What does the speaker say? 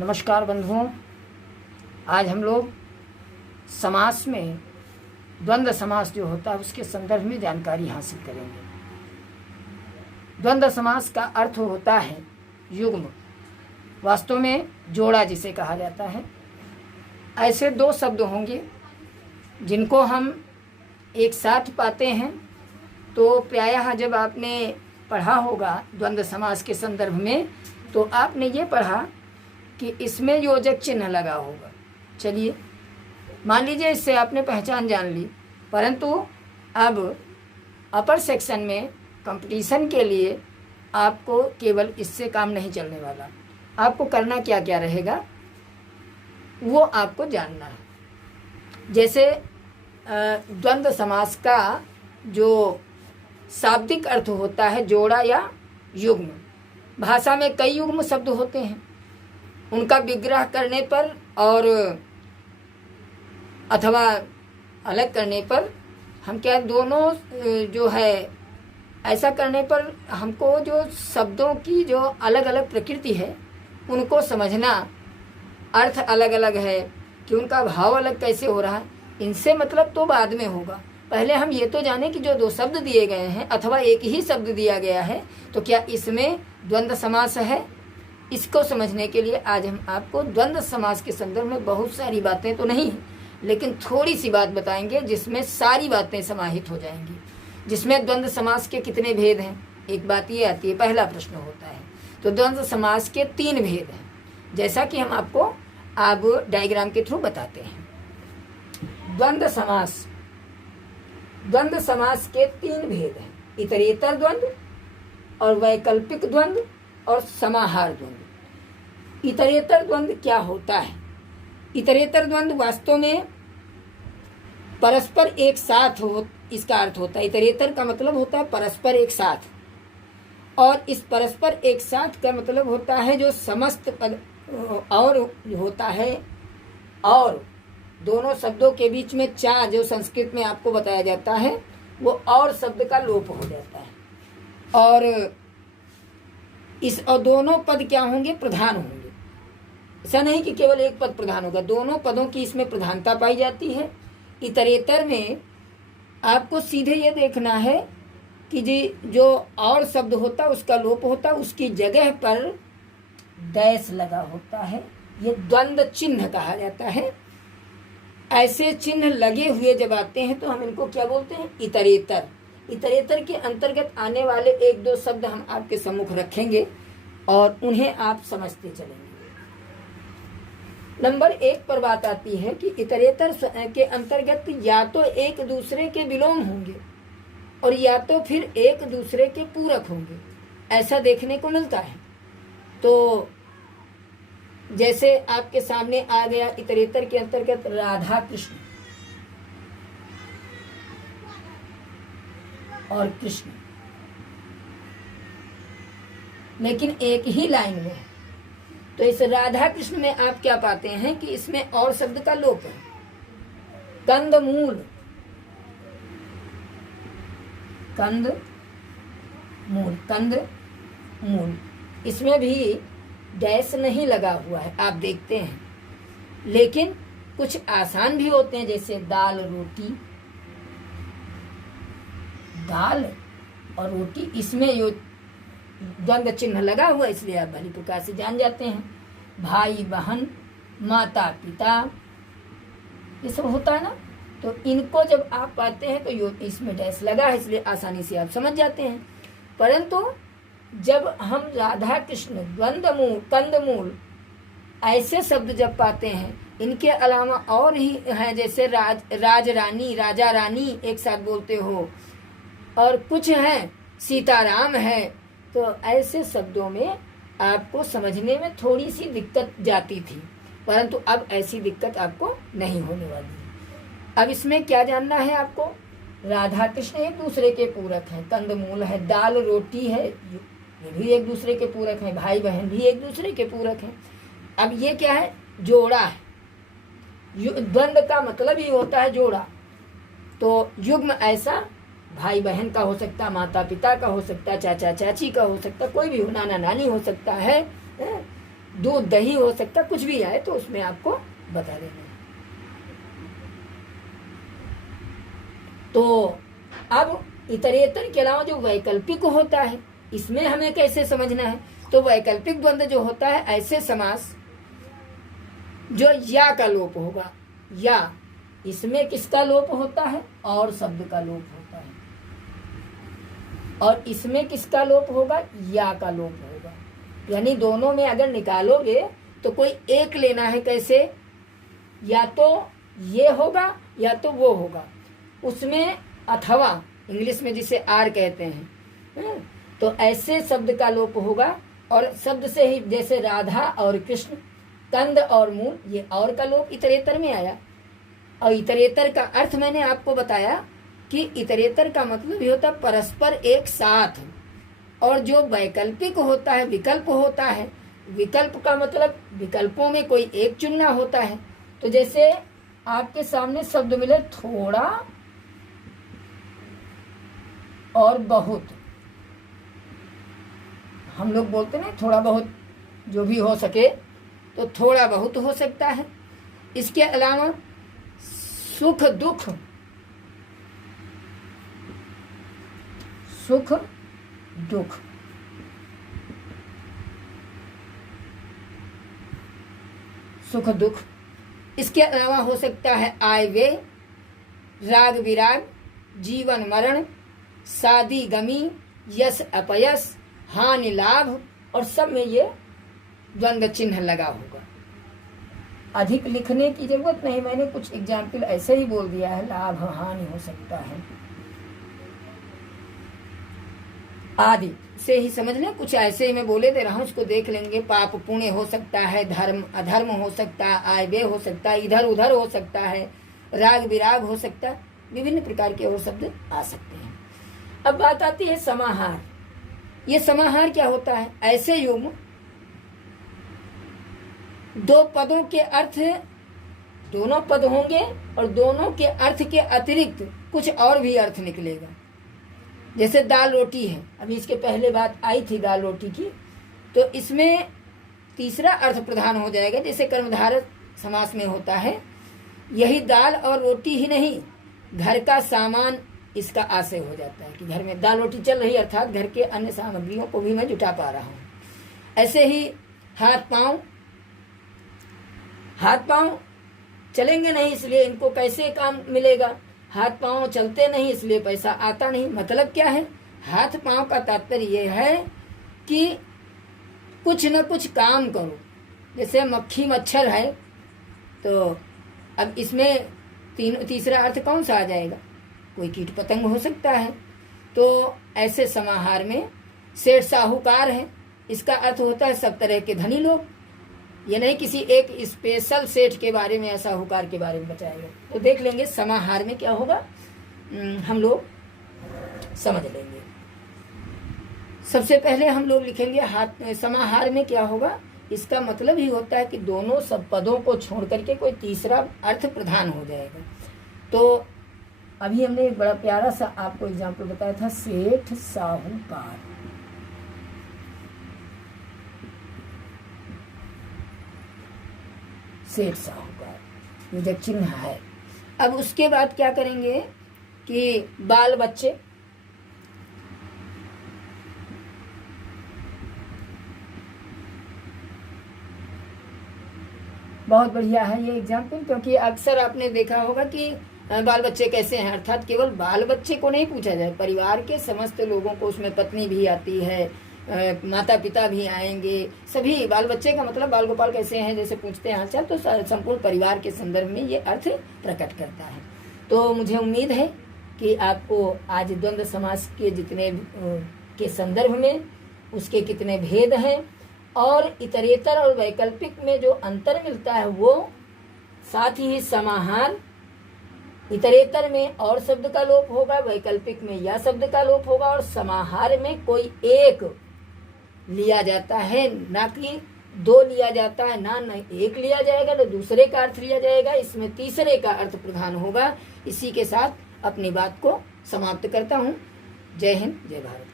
नमस्कार बंधुओं, आज हम लोग समास में द्वंद्व समास जो होता है उसके संदर्भ में जानकारी हासिल करेंगे। द्वंद्व समास का अर्थ होता है युग्म, वास्तव में जोड़ा जिसे कहा जाता है। ऐसे दो शब्द होंगे जिनको हम एक साथ पाते हैं। तो प्रायः जब आपने पढ़ा होगा द्वंद्व समास के संदर्भ में तो आपने ये पढ़ा कि इसमें योजक चिन्ह लगा होगा। चलिए मान लीजिए इससे आपने पहचान जान ली, परंतु अब अपर सेक्शन में कंपटीशन के लिए आपको केवल इससे काम नहीं चलने वाला। आपको करना क्या क्या रहेगा वो आपको जानना है। जैसे द्वंद्व समास का जो शाब्दिक अर्थ होता है जोड़ा या युग्म। भाषा में कई युग्म शब्द होते हैं, उनका विग्रह करने पर और अथवा अलग करने पर हम क्या दोनों जो है ऐसा करने पर हमको जो शब्दों की जो अलग अलग प्रकृति है उनको समझना, अर्थ अलग अलग है कि उनका भाव अलग कैसे हो रहा है, इनसे मतलब तो बाद में होगा। पहले हम ये तो जाने कि जो दो शब्द दिए गए हैं अथवा एक ही शब्द दिया गया है तो क्या इसमें द्वंद्व समास है। इसको समझने के लिए आज हम आपको द्वंद्व समास के संदर्भ में बहुत सारी बातें तो नहीं लेकिन थोड़ी सी बात बताएंगे जिसमें सारी बातें समाहित हो जाएंगी। जिसमें द्वंद्व समास के कितने भेद हैं, एक बात ये आती है, पहला प्रश्न होता है। तो द्वंद्व समास के 3 भेद हैं, जैसा कि हम आपको अब डायग्राम के थ्रू बताते हैं। द्वंद्व समास के 3 भेद हैं, इतरेतर द्वंद्व और वैकल्पिक द्वंद्व और समाहार द्वंद्व। इतरेतर द्वंद्व क्या होता है? इतरेतर द्वंद्व वास्तव में परस्पर एक साथ हो, इसका अर्थ होता है। इतरेतर का मतलब होता है परस्पर एक साथ, और इस परस्पर एक साथ का मतलब होता है जो समस्त पद और होता है, और दोनों शब्दों के बीच में चा जो संस्कृत में आपको बताया जाता है वो और शब्द का लोप हो जाता है। और दोनों पद क्या होंगे? प्रधान होंगे। ऐसा नहीं कि केवल एक पद प्रधान होगा, दोनों पदों की इसमें प्रधानता पाई जाती है। इतरेतर में आपको सीधे ये देखना है कि जी जो और शब्द होता है उसका लोप होता है, उसकी जगह पर डैश लगा होता है, ये द्वंद्व चिन्ह कहा जाता है। ऐसे चिन्ह लगे हुए जब आते हैं तो हम इनको क्या बोलते हैं? इतरेतर। इतरेतर के अंतर्गत आने वाले 1-2 शब्द हम आपके सम्मुख रखेंगे और उन्हें आप समझते चलेंगे। नंबर 1 पर बात आती है कि इतरेतर के अंतर्गत या तो एक दूसरे के विलोम होंगे और या तो फिर एक दूसरे के पूरक होंगे, ऐसा देखने को मिलता है। तो जैसे आपके सामने आ गया इतरेतर के अंतर्गत राधा कृष्ण और कृष्ण, लेकिन एक ही लाइन में है। तो इस राधा कृष्ण में आप क्या पाते हैं कि इसमें और शब्द का लोप है। कंदमूल, कंदमूल, इसमें भी डैश नहीं लगा हुआ है, आप देखते हैं। लेकिन कुछ आसान भी होते हैं, जैसे दाल रोटी, दाल और रोटी, इसमें यो द्वंद्व चिन्ह लगा हुआ, इसलिए आप भली प्रकार से जान जाते हैं। भाई बहन, माता पिता, ये सब होता है ना, तो इनको जब आप पाते हैं तो यो इसमें डैश लगा है, इसलिए आसानी से आप समझ जाते हैं। परंतु जब हम राधा कृष्ण, द्वंद्वमूल, कंदमूल ऐसे शब्द जब पाते हैं, इनके अलावा और ही हैं, जैसे राज रानी, राजा रानी एक साथ बोलते हो, और कुछ हैं सीताराम है, तो ऐसे शब्दों में आपको समझने में थोड़ी सी दिक्कत जाती थी, परंतु अब ऐसी दिक्कत आपको नहीं होने वाली है। अब इसमें क्या जानना है आपको? राधा कृष्ण एक दूसरे के पूरक हैं, कंदमूल है, दाल रोटी है, ये भी एक दूसरे के पूरक हैं, भाई बहन भी एक दूसरे के पूरक हैं। अब ये क्या है? जोड़ा है। द्वंद्व का मतलब ही होता है जोड़ा। तो युग्म ऐसा भाई बहन का हो सकता, माता पिता का हो सकता, चाचा चाची का हो सकता, कोई भी हो, नाना नानी हो सकता है, दूध दही हो सकता, कुछ भी आए तो उसमें आपको बता देना है। तो अब इतरेतर के अलावा जो वैकल्पिक होता है, इसमें हमें कैसे समझना है? तो वैकल्पिक द्वंद्व जो होता है, ऐसे समास जो या का लोप होगा, या इसमें किसका लोप होता है? और शब्द का लोप होता है। और इसमें किसका लोप होगा? या का लोप होगा। यानी दोनों में अगर निकालोगे तो कोई एक लेना है। कैसे? या तो ये होगा या तो वो होगा। उसमें अथवा, इंग्लिश में जिसे आर कहते हैं, तो ऐसे शब्द का लोप होगा। और शब्द से ही, जैसे राधा और कृष्ण, कंद और मूल, ये और का लोप इतरेतर में आया। और इतरेतर का अर्थ मैंने आपको बताया कि इतरेतर का मतलब ये होता है परस्पर एक साथ। और जो वैकल्पिक होता है, विकल्प होता है, विकल्प का मतलब विकल्पों में कोई एक चुनना होता है। तो जैसे आपके सामने शब्द मिले थोड़ा और बहुत, हम लोग बोलते ना थोड़ा बहुत जो भी हो सके, तो थोड़ा बहुत हो सकता है। इसके अलावा सुख दुख, सुख दुख, सुख दुख। इसके अलावा हो सकता है आय व्यय, राग विराग, जीवन मरण, शादी गमी, यश अपयश, हानि लाभ, और सब में ये द्वंद्व चिन्ह लगा होगा। अधिक लिखने की जरूरत नहीं, मैंने कुछ एग्जाम्पल ऐसे ही बोल दिया है। लाभ हानि हो सकता है आदि से ही समझ लें। कुछ ऐसे ही मैं बोले दे रहा हूँ, उसको देख लेंगे। पाप पुण्य हो सकता है, धर्म अधर्म हो सकता है, आय व्यय हो सकता है, इधर उधर हो सकता है, राग विराग हो सकता है, विभिन्न प्रकार के और शब्द आ सकते हैं। अब बात आती है समाहार। ये समाहार क्या होता है? ऐसे युग्म दो पदों के अर्थ, दोनों पद होंगे और दोनों के अर्थ के अतिरिक्त कुछ और भी अर्थ निकलेगा। जैसे दाल रोटी है, अभी इसके पहले बात आई थी दाल रोटी की, तो इसमें तीसरा अर्थ प्रधान हो जाएगा, जैसे कर्मधारय समास में होता है। यही दाल और रोटी ही नहीं, घर का सामान इसका आशय हो जाता है कि घर में दाल रोटी चल रही, अर्थात घर के अन्य सामग्रियों को भी मैं जुटा पा रहा हूँ। ऐसे ही हाथ पांव, हाथ पांव चलेंगे नहीं, इसलिए इनको कैसे काम मिलेगा? हाथ पांव चलते नहीं, इसलिए पैसा आता नहीं। मतलब क्या है? हाथ पांव का तात्पर्य यह है कि कुछ न कुछ काम करो। जैसे मक्खी मच्छर है, तो अब इसमें तीसरा अर्थ कौन सा आ जाएगा? कोई कीट पतंग हो सकता है। तो ऐसे समाहार में सेठ साहूकार है, इसका अर्थ होता है सब तरह के धनी लोग। ये नहीं किसी एक स्पेशल सेठ के बारे में या साहूकार के बारे में बताएगा। तो देख लेंगे समाहार में क्या होगा, हम लोग समझ लेंगे। सबसे पहले हम लोग लिखेंगे हाथ समाहार में क्या होगा। इसका मतलब ही होता है कि दोनों सब पदों को छोड़ करके कोई तीसरा अर्थ प्रधान हो जाएगा। तो अभी हमने एक बड़ा प्यारा सा आपको एग्जाम्पल बताया था, सेठ साहूकार। सेठ साहूकार ये जो चिन्ह है। अब उसके बाद क्या करेंगे कि बाल बच्चे, बहुत बढ़िया है ये एग्जाम्पल, क्योंकि अक्सर आपने देखा होगा कि बाल बच्चे कैसे हैं, अर्थात केवल बाल बच्चे को नहीं पूछा जाए, परिवार के समस्त लोगों को, उसमें पत्नी भी आती है, माता पिता भी आएंगे, सभी। बाल बच्चे का मतलब बाल गोपाल कैसे हैं जैसे पूछते हैं हालचाल, तो संपूर्ण परिवार के संदर्भ में ये अर्थ प्रकट करता है। तो मुझे उम्मीद है कि आपको आज द्वंद्व समास के जितने के संदर्भ में उसके कितने भेद हैं और इतरेतर और वैकल्पिक में जो अंतर मिलता है वो, साथ ही समाहार, इतरेतर में और शब्द का लोप होगा, वैकल्पिक में या शब्द का लोप होगा, और समाहार में कोई एक लिया जाता है, ना कि दो लिया जाता है, ना एक लिया जाएगा तो दूसरे का अर्थ लिया जाएगा, इसमें तीसरे का अर्थ प्रधान होगा। इसी के साथ अपनी बात को समाप्त करता हूँ। जय हिंद, जय भारत।